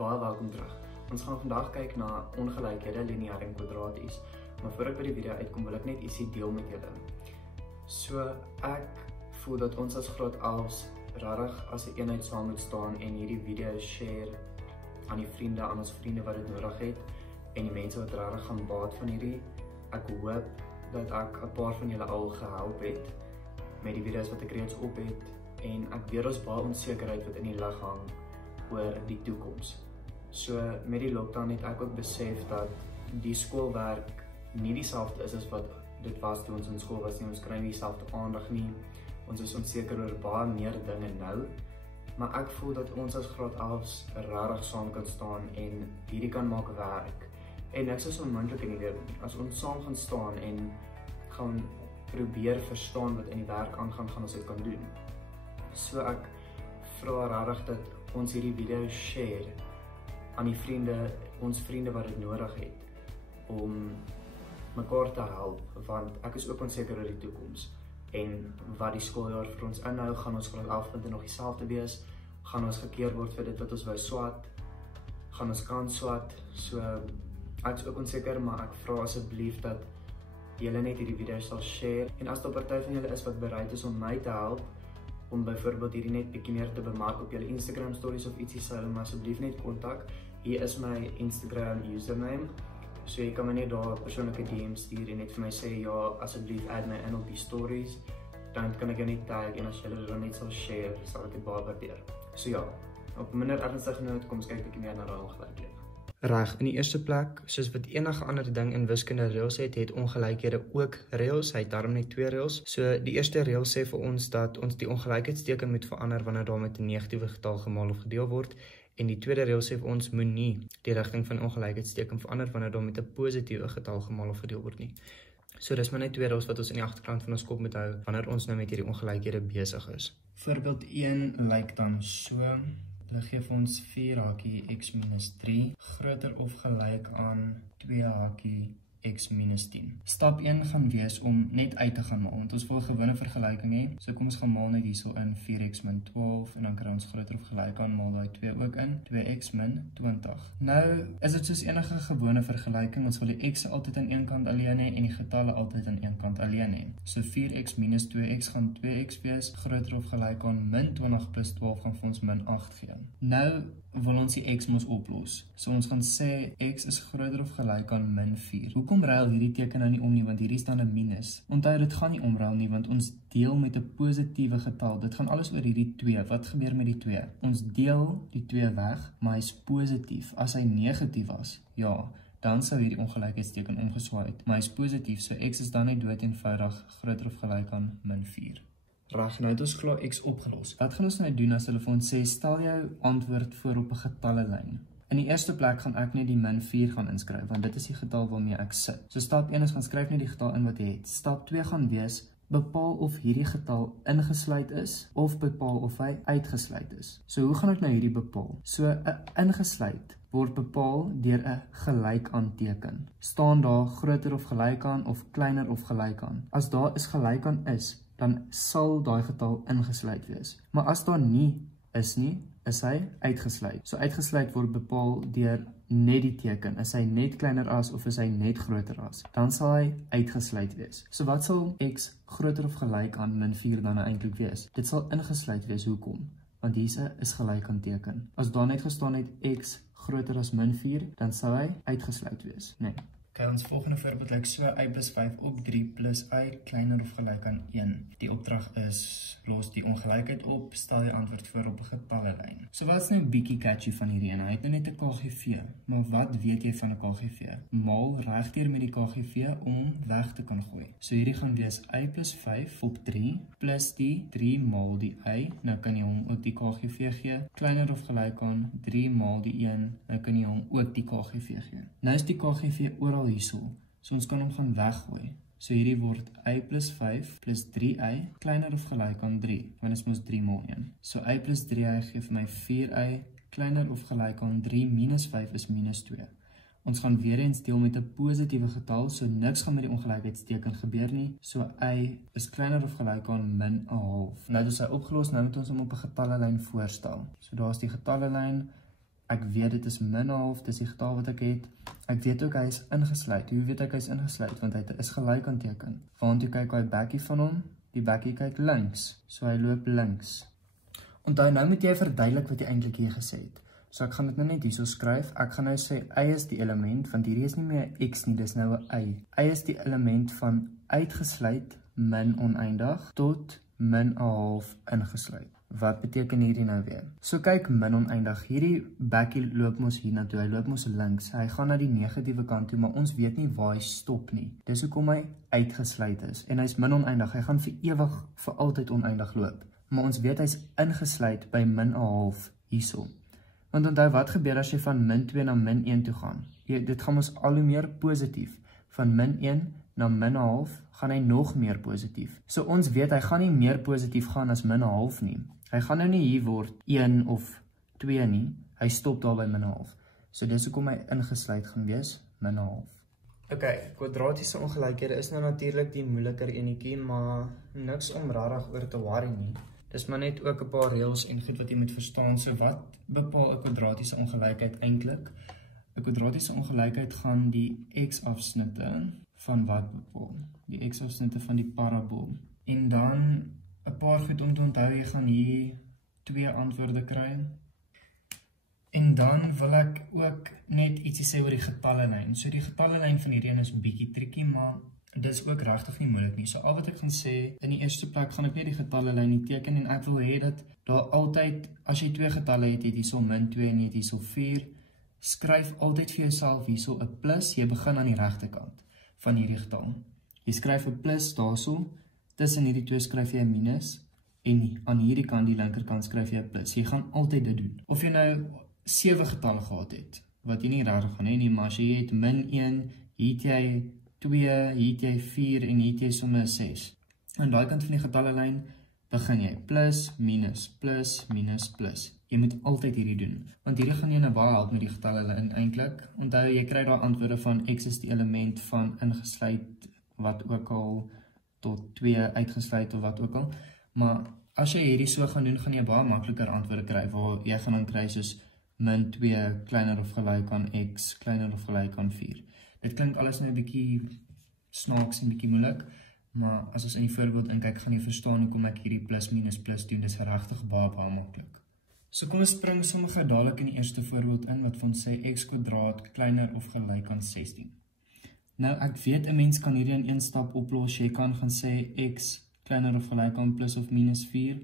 Baie welkom terug. Ons gaan vandag kyk na ongelykhede lineêr en kwadraties. Maar voor ek by die video uitkom, wil ek net ietsie deel met julle. So ek voel dat ons as graad 11s regtig as 'n eenheid saam moet staan en hierdie video share aan die vriende, aan ons vriende wat dit nodig het en die mense wat regtig gaan baat van hierdie. Ek hoop dat ek 'n paar van julle al gehelp het met die video's wat ek reeds op het en ek weet ons baie onsekerheid wat in die lug hang oor die toekoms. So met die lockdown het ek ook besef dat die skoolwerk nie dieselfde is as wat dit was toe ons in skool was nie. Ons kry nie dieselfde aandag nie. Ons is onseker oor baie meer dinge nou. Maar ek voel dat ons as graad 11s regtig saam kan staan en hierdie kan maak werk. En niks is onmoontlik in die lewe. As ons saam gaan staan en gaan probeer verstaan wat in die werk aangaan, gaan ons dit kan doen. So ek vra regtig dat ons hierdie video share aan die vriende, ons vriende wat dit nodig het om mekaar te help, want ek is ook onseker oor die toekoms en wat die skooljaar vir ons inhou. Gaan ons graad 11 punte nog dieselfde wees? Gaan ons gekeer word vir dit wat ons wou swat? Gaan ons kan swat? So ek is ook onseker, maar ek vra asseblief dat julle net hierdie video sal share. En as daar party van julle is wat bereid is om my te help, om byvoorbeeld hierdie net bietjie meer te bemark op julle Instagram stories of ietsie, sal hulle asseblief net kontak. Hier is my Instagram username. So jy kan my net daar persoonlike DM's stuur en net vir my sê ja, asseblief add my in op die stories. Dan kan ek jou net tag en as julle dit dan net sal share, sal ek dit baie waardeer. So ja, op minder ernstige noot, kom ons kyk bietjie meer na daai ongelykhede. Reg, in die eerste plek, soos wat enige ander ding in wiskunde reëls het ongelykhede ook reëls. Hy het daarom net 2 reëls. So die eerste reël sê vir ons dat ons die ongelykheidsteken moet verander wanneer daar met 'n negatiewe getal gemaal of gedeel word. En die tweede reël sê vir ons moenie die rigting van ongelykheidsteken verander wanneer daar met 'n positiewe getal gemaal of gedeel word nie. So dis maar net 2 reëls wat ons in die agterkant van ons kop moet hou wanneer ons nou met hierdie ongelykhede besig is. Voorbeeld 1 lyk dan so. Hulle gee vir ons 4 hakie x minus 3 groter of gelyk aan 2 hakie x minus 10. Stap 1 gaan wees om net uit te gaan maal, want ons wil 'n gewone vergelyking hê. So kom ons gaan maal net hierso in 4x min 12 en dan kry ons groter of gelyk aan, maal daai 2 ook in, 2x min 20. Nou is dit soos enige gewone vergelyking, ons wil die x altyd aan een kant alleen hê en die getalle altyd aan een kant alleen hê. So 4x minus 2x gaan 2x wees, groter of gelyk aan min 20 plus 12 gaan vir ons min 8 gee. Nou wil ons die x mos oplos. So ons gaan sê x is groter of gelyk aan min 4. Hoekom ruil hierdie teken nou nie om nie, want hierdie staan 'n minus. Onthou, dit gaan nie omruil nie, want ons deel met 'n positiewe getal. Dit gaan alles oor hierdie 2. Wat gebeur met die 2? Ons deel die 2 weg, maar hy's positief. As hy negatief was, ja, dan sou hierdie ongelykheidsteken omgeswaai het. Maar hy's positief, so x is dan net dood eenvoudig groter of gelyk aan min 4. Reg, nou het ons klaar x opgelos. Wat gaan ons nou doen as hulle vir ons sê, stel jou antwoord voor op 'n getallelyn? In die eerste plek gaan ek net die min 4 gaan inskryf, want dit is die getal waarmee ek sit. So stap 1 is gaan skryf net die getal in wat jy het. Stap 2 gaan wees, bepaal of hierdie getal ingesluit is, of bepaal of hy uitgesluit is. So hoe gaan ek nou hierdie bepaal? So 'n ingesluit word bepaal deur 'n gelyk aan teken. Staan daar groter of gelyk aan of kleiner of gelyk aan? As daar is gelyk aan is, dan sal daai getal ingesluit wees. Maar as daar nie is nie, is hy uitgesluit. So uitgesluit word bepaal deur net die teken. Is hy net kleiner as of is hy net groter as? Dan sal hy uitgesluit wees. So wat sal x groter of gelyk aan min 4 dan nou eintlik wees? Dit sal ingesluit wees. Hoekom? Want hier is gelyk aan teken. As daar net gestaan het x groter as min 4, dan sal hy uitgesluit wees. Nee. Okay, ons volgende voorbeeld lyk so, y plus 5 op 3 plus y kleiner of gelyk aan 1. Die opdrag is, los die ongelykheid op, stel die antwoord voor op 'n getallelyn. So wat is nou 'n bietjie catchy van hierdie een? Hy het nou net 'n KGV, maar wat weet jy van 'n KGV? Maal regdeur met die KGV om weg te kan gooi. So hierdie gaan wees y plus 5 op 3 plus die 3 maal die y, nou kan jy hom ook die KGV gee, kleiner of gelyk aan 3 maal die 1, nou kan jy hom ook die KGV gee. Nou is die KGV oral hierso, so ons kan hom gaan weggooi. So hierdie word y plus 5 plus 3y kleiner of gelyk aan 3, want dit is mos 3 maal 1. So y plus 3y gee vir my 4y kleiner of gelyk aan 3 minus 5 is minus 2. Ons gaan weer eens deel met 'n positiewe getal, so niks gaan met die ongelykheidsteken gebeur nie. So y is kleiner of gelyk aan min 1/2. Nou dis hy opgelos, nou moet ons hom op 'n getallelyn voorstel. So daar's die getallelyn. Ek weet dit is -1/2, dis die getal wat ek het. Ek weet ook hy is ingesluit. Hoe weet ek hy is ingesluit? Want hy is gelyk aan teken. Waartoe kyk hy bakkie van hom? Die bakkie kyk links. So hy loop links. Onthou, nou moet jy verduidelik wat jy eintlik hier gesê het. So ek gaan dit nou net hierso skryf. Ek gaan nou sê y is die element, want hierdie is nie meer x nie, dis nou 'n y. Y is die element van uitgesluit min oneindig tot -1/2 ingesluit. Wat beteken hierdie nou weer? So kyk, min oneindig. Hierdie bakkie loop mos hier na toe. Hy loop mos links. Hy gaan na die negatiewe kant toe, maar ons weet nie waar hy stop nie. Dis hoekom hy uitgesluit is. En hy's min oneindig. Hy gaan vir ewig, vir altyd oneindig loop. Maar ons weet hy's ingesluit by -1/2 hierso. Want onthou, wat gebeur as jy van -2 na -1 toe gaan? Dit gaan ons al hoe meer positief. Van -1 na -1/2 gaan hy nog meer positief. So ons weet hy gaan nie meer positief gaan as -1/2 nie. Hy gaan nou nie hier word 1 of 2 nie. Hy stop daar by -1/2. So dis hoekom hy ingesluit gaan wees, -1/2. Okay, kwadratiese ongelykhede is nou natuurlik die moeiliker enetjie, maar niks om regtig oor te worry nie. Dis maar net ook 'n paar reëls en goed wat jy moet verstaan. So wat bepaal 'n kwadratiese ongelykheid eintlik? 'n Kwadratiese ongelykheid gaan die x-afsnitte van wat bepaal? Die x-afsnitte van die parabool. En dan 'n paar goed om te onthou, jy gaan hier 2 antwoorde kry. En dan wil ek ook net ietsie sê oor die getallelyn. So die getallelyn van hierdie een is bietjie tricky, maar dis ook regtig nie moeilik nie. So al wat ek gaan sê, in die eerste plek gaan ek net die getallelyn teken en ek wil hê dat daar altyd, as jy 2 getalle het, jy het hierso -2 en jy het hierso 4, skryf altyd vir jouself hierso 'n plus. Jy begin aan die regterkant van hierdie getal. Jy skryf 'n plus daarso, tussen hierdie 2 skryf jy 'n minus en aan hierdie kant, die linkerkant, skryf jy 'n plus. Jy gaan altyd dit doen. Of jy nou 7 getalle gehad het, wat jy nie regtig gaan hê nie, maar as jy het -1, hier het jy 2, hier het jy 4 en hier het jy sommer 6. Aan daai kant van die getallelyn begin jy plus, minus, plus, minus, plus. Jy moet altyd hierdie doen, want hierdie gaan jou nou baie help met die getallelyn eintlik. Onthou, jy kry daar antwoorde van x is die element van ingesluit wat ook al tot 2 uitgesluit of wat ook al. Maar as jy hierdie so gaan doen, gaan jy baie makliker antwoorde kry waar jy gaan dan kry soos -2 kleiner of gelyk aan x kleiner of gelyk aan 4. Dit klink alles nou 'n bietjie snaaks en bietjie moeilik, maar as ons in die voorbeeld inkyk, gaan jy verstaan hoekom ek hierdie plus minus plus doen. Dis regtig baie maklik. So kom ons spring sommer dadelik in die eerste voorbeeld in wat ons sê x² kleiner of gelyk aan 16. Nou ek weet 'n mens kan hierdie in een stap oplos. Jy kan gaan sê x kleiner of gelyk aan plus of minus 4,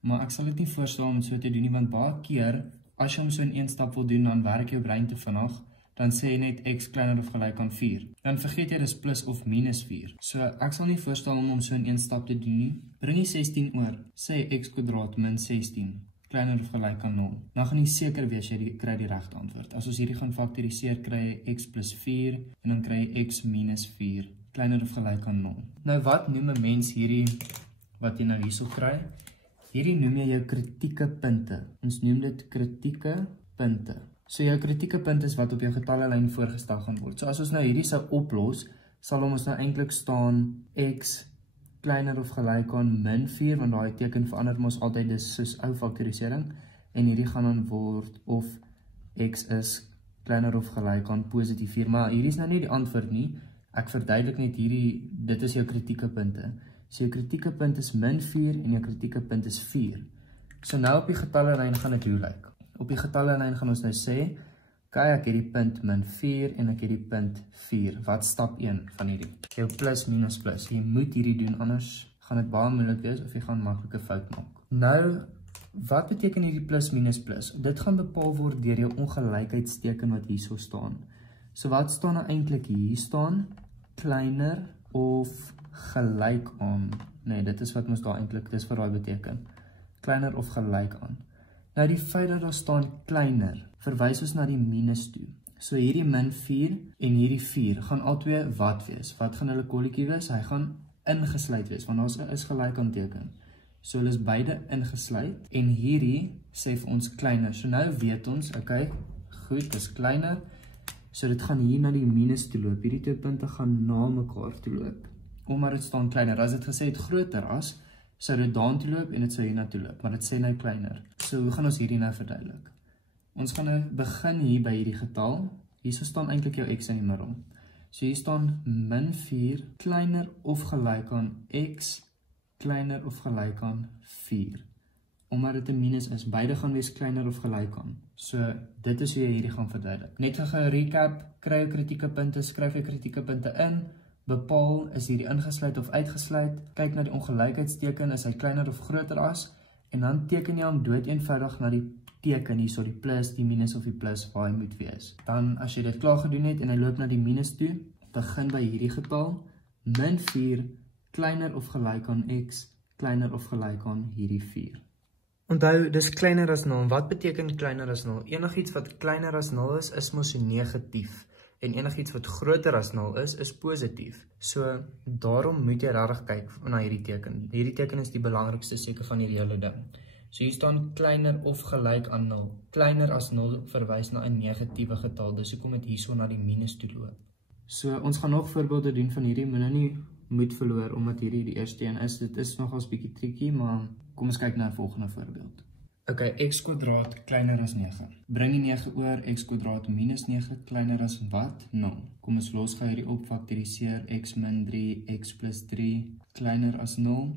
maar ek sal dit nie voorstel om so te doen nie, want baie keer as jy hom so in een stap wil doen, dan werk jou brein te vinnig. Dan sê jy net x kleiner of gelyk aan 4. Dan vergeet jy dis plus of minus 4. So ek sal nie voorstel om so in een stap te doen nie. Bring die 16 oor. Sê x² min 16 kleiner of gelyk aan 0. Dan gaan jy seker wees jy kry die regte antwoord. As ons hierdie gaan faktoriseer, kry jy x plus 4 en dan kry jy x minus 4 kleiner of gelyk aan 0. Nou wat noem 'n mens hierdie wat jy nou hierso kry? Hierdie noem jy jou kritieke punte. Ons noem dit kritieke punte. So jou kritieke punt is wat op jou getallelyn voorgestel gaan word. So as ons nou hierdie sou oplos, sal ons nou eintlik staan x kleiner of gelyk aan min 4, want daai teken verander mos altyd, dis soos ou faktorisering, en hierdie gaan dan word of x is kleiner of gelyk aan positief 4, maar hierdie is nou nie die antwoord nie. Ek verduidelik net hierdie, dit is jou kritieke punte. So jou kritieke punt is min 4 en jou kritieke punt is 4. So nou op die getallelyn gaan dit hoe lyk? Op die getallelyn gaan ons nou sê, kyk, ek het die punt min 4 en ek het die punt 4. Wat stap 1 van hierdie? Jou plus minus plus. Jy moet hierdie doen, anders gaan dit baie moeilik wees of jy gaan maklike fout maak. Nou, wat beteken hierdie plus minus plus? Dit gaan bepaal word deur jou ongelykheidsteken wat hierso staan. So wat staan nou eintlik hier? Hier staan kleiner of gelyk aan. Nee, dit is wat ons daar eintlik, dis wat daai beteken. Kleiner of gelyk aan. Nou die feit dat daar staan kleiner, verwys ons na die minus toe. So hierdie min 4 en hierdie 4 gaan albei wat wees? Wat gaan hulle kolletjie wees? Hy gaan ingesluit wees, want daar is gelyk aan teken. So hulle is beide ingesluit en hierdie sê vir ons kleiner. So nou weet ons, okay, goed, dis kleiner. So dit gaan hier na die minus toe loop. Hierdie 2 punte gaan na mekaar toe loop. Omdat dit staan kleiner. As dit gesê het groter as, sou dit daan toe loop en dit sou hier na toe loop, maar dit sê nou kleiner. So hoe gaan ons hierdie nou verduidelik? Ons gaan nou begin hier by hierdie getal. Hierso staan eintlik jou x in die middel. So hier staan min 4 kleiner of gelyk aan x kleiner of gelyk aan 4. Omdat dit 'n minus is, beide gaan wees kleiner of gelyk aan. So dit is hoe jy hierdie gaan verduidelik. Net vir 'n recap, kry jou kritieke punte, skryf jou kritieke punte in, bepaal is hierdie ingesluit of uitgesluit, kyk na die ongelykheidsteken, is hy kleiner of groter as, en dan teken jy hom doodeenvoudig na die teken hierso, die plus, die minus of die plus waar hy moet wees. Dan as jy dit klaar gedoen het en hy loop na die minus toe, begin by hierdie getal, min 4 kleiner of gelyk aan x kleiner of gelyk aan hierdie 4. Onthou, dis kleiner as 0. Wat beteken kleiner as 0? Enigiets wat kleiner as 0 is mos negatief. En enigiets wat groter as 0 is positief. So, daarom moet jy regtig kyk na hierdie teken. Hierdie teken is die belangrikste seker van hierdie hele ding. So hier staan kleiner of gelyk aan 0. Kleiner as 0 verwys na 'n negatiewe getal. Dis hoekom dit hierso na die minus toe loop. So, ons gaan nog voorbeelde doen van hierdie, moet nou nie moed verloor omdat hierdie die eerste een is. Dit is nogals bietjie tricky, maar kom ons kyk na 'n volgende voorbeeld. Okay, x kwadraat kleiner as 9. Bring die 9 oor, x kwadraat minus 9 kleiner as wat? 0. Kom ons los gou hierdie op, faktoriseer x min 3, x plus 3 kleiner as 0.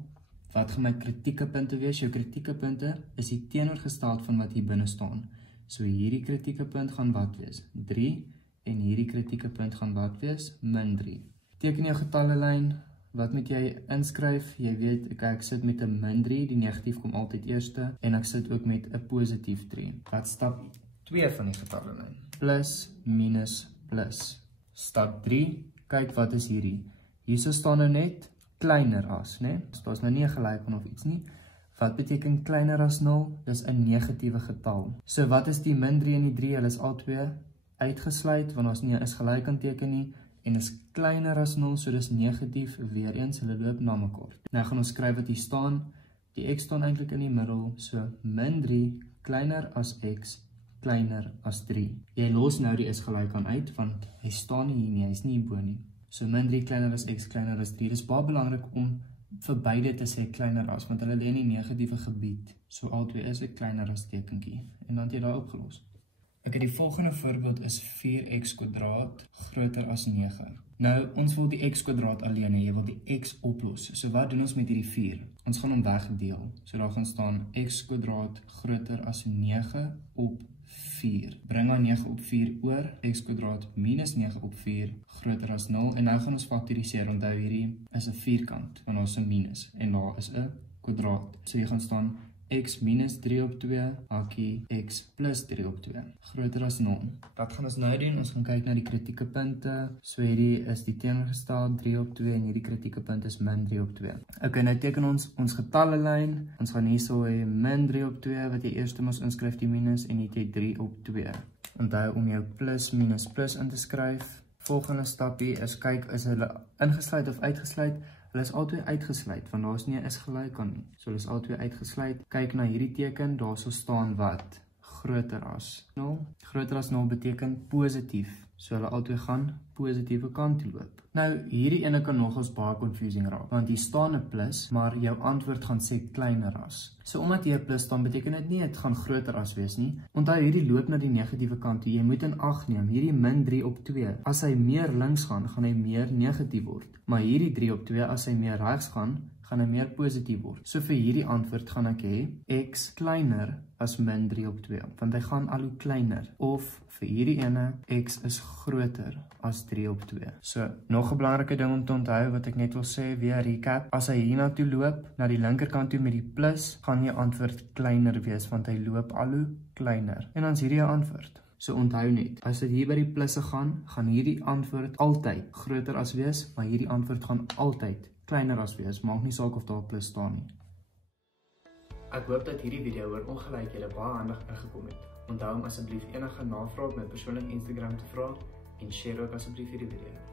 Wat gaan my kritieke punte wees? Jou kritieke punte is die teenoorgesteld van wat hier binne staan. So hierdie kritieke punt gaan wat wees? 3 en hierdie kritieke punt gaan wat wees? Min 3. Teken jou getallelyn. Wat moet jy inskryf? Jy weet, ek sit met 'n min 3, die negatief kom altyd eerste, en ek sit ook met 'n positief 3. Wat stap 2 van die getallelyn? Plus, minus, plus. Stap 3, kyk wat is hierdie. Hierso staan nou net kleiner as, né? So daar's nou nie 'n gelykaan of iets nie. Wat beteken kleiner as 0? Dis 'n negatiewe getal. So wat is die min 3 en die 3? Hulle is albei uitgesluit, want ons nie is gelykant teken nie. En is kleiner as 0, so dis negatief, weer eens, hulle loop na mekaar. Nou gaan ons skryf wat hier staan, die x staan eintlik in die middel, so min 3 kleiner as x, kleiner as 3. Jy los nou die is gelyk aan uit, want hy staan nie hier nie, hy is nie hierbo nie. So min 3 kleiner as x, kleiner as 3, dis baie belangrik om vir beide te sê kleiner as, want hulle lê in die negatiewe gebied, so albei is 'n kleiner as tekenkie, en dan het jy daar opgelos. Okay, die volgende voorbeeld is 4x kwadraat groter as 9. Nou, ons wil die x kwadraat alleen hê, jy wil die x oplos. So wat doen ons met hierdie 4? Ons gaan hom wegdeel. So daar gaan staan x kwadraat groter as 9 op 4. Bring maar 9 op 4 oor, x kwadraat minus 9 op 4 groter as 0. En nou gaan ons faktoriseer, onthou hierdie is 'n vierkant, want daar is 'n minus. En daar is 'n kwadraat. So jy gaan staan x minus 3 op 2, hakkie x plus 3 op 2, groter as 0. Wat gaan ons nou doen? Ons gaan kyk na die kritieke punte. So hierdie is die teenoorgestel 3 op 2 en hierdie kritieke punt is min 3 op 2. Okay, nou teken ons getallelyn. Ons gaan hierso hê min 3 op 2, wat jy eers moet inskryf die minus, en hier het jy 3 op 2. Onthou om jou plus minus plus in te skryf. Volgende stapie is kyk, is hulle ingesluit of uitgesluit? Hulle is altyd uitgesluit, want daar is nie 'n is gelyk aan nie. So hulle is altyd uitgesluit. Kyk na hierdie teken, daarso staan wat? Groter as 0. Groter as 0 beteken positief. So hulle altyd gaan positiewe kant toe loop. Nou, hierdie ene kan nogals baie confusing raak, want hier staan 'n plus, maar jou antwoord gaan sê kleiner as. So omdat hier 'n plus staan, beteken dit nie dit gaan groter as wees nie. Onthou hierdie loop na die negatiewe kant toe. Jy moet in ag neem, hierdie min 3 op 2. As hy meer links gaan hy meer negatief word. Maar hierdie 3 op 2, as hy meer regs gaan hy meer positief word. So vir hierdie antwoord gaan ek hê x kleiner as min 3 op 2, want hy gaan al hoe kleiner. Of vir hierdie ene, x is groter as 3 op 2. So, nog 'n belangrike ding om te onthou wat ek net wil sê, weer recap. As hy hiernatoe loop, na die linkerkant toe met die plus, gaan jou antwoord kleiner wees, want hy loop al hoe kleiner. En dan is hierdie jou antwoord. So onthou net, as dit hier by die plusse gaan hierdie antwoord altyd groter as wees, maar hierdie antwoord gaan altyd kleiner as wees, maak nie saak of daar 'n plus staan nie. Ek hoop dat hierdie video oor ongelykhede baie handig ingekom het. Onthou om asseblief enige navrae op my persoonlike Instagram te vra en share ook asseblief hierdie video.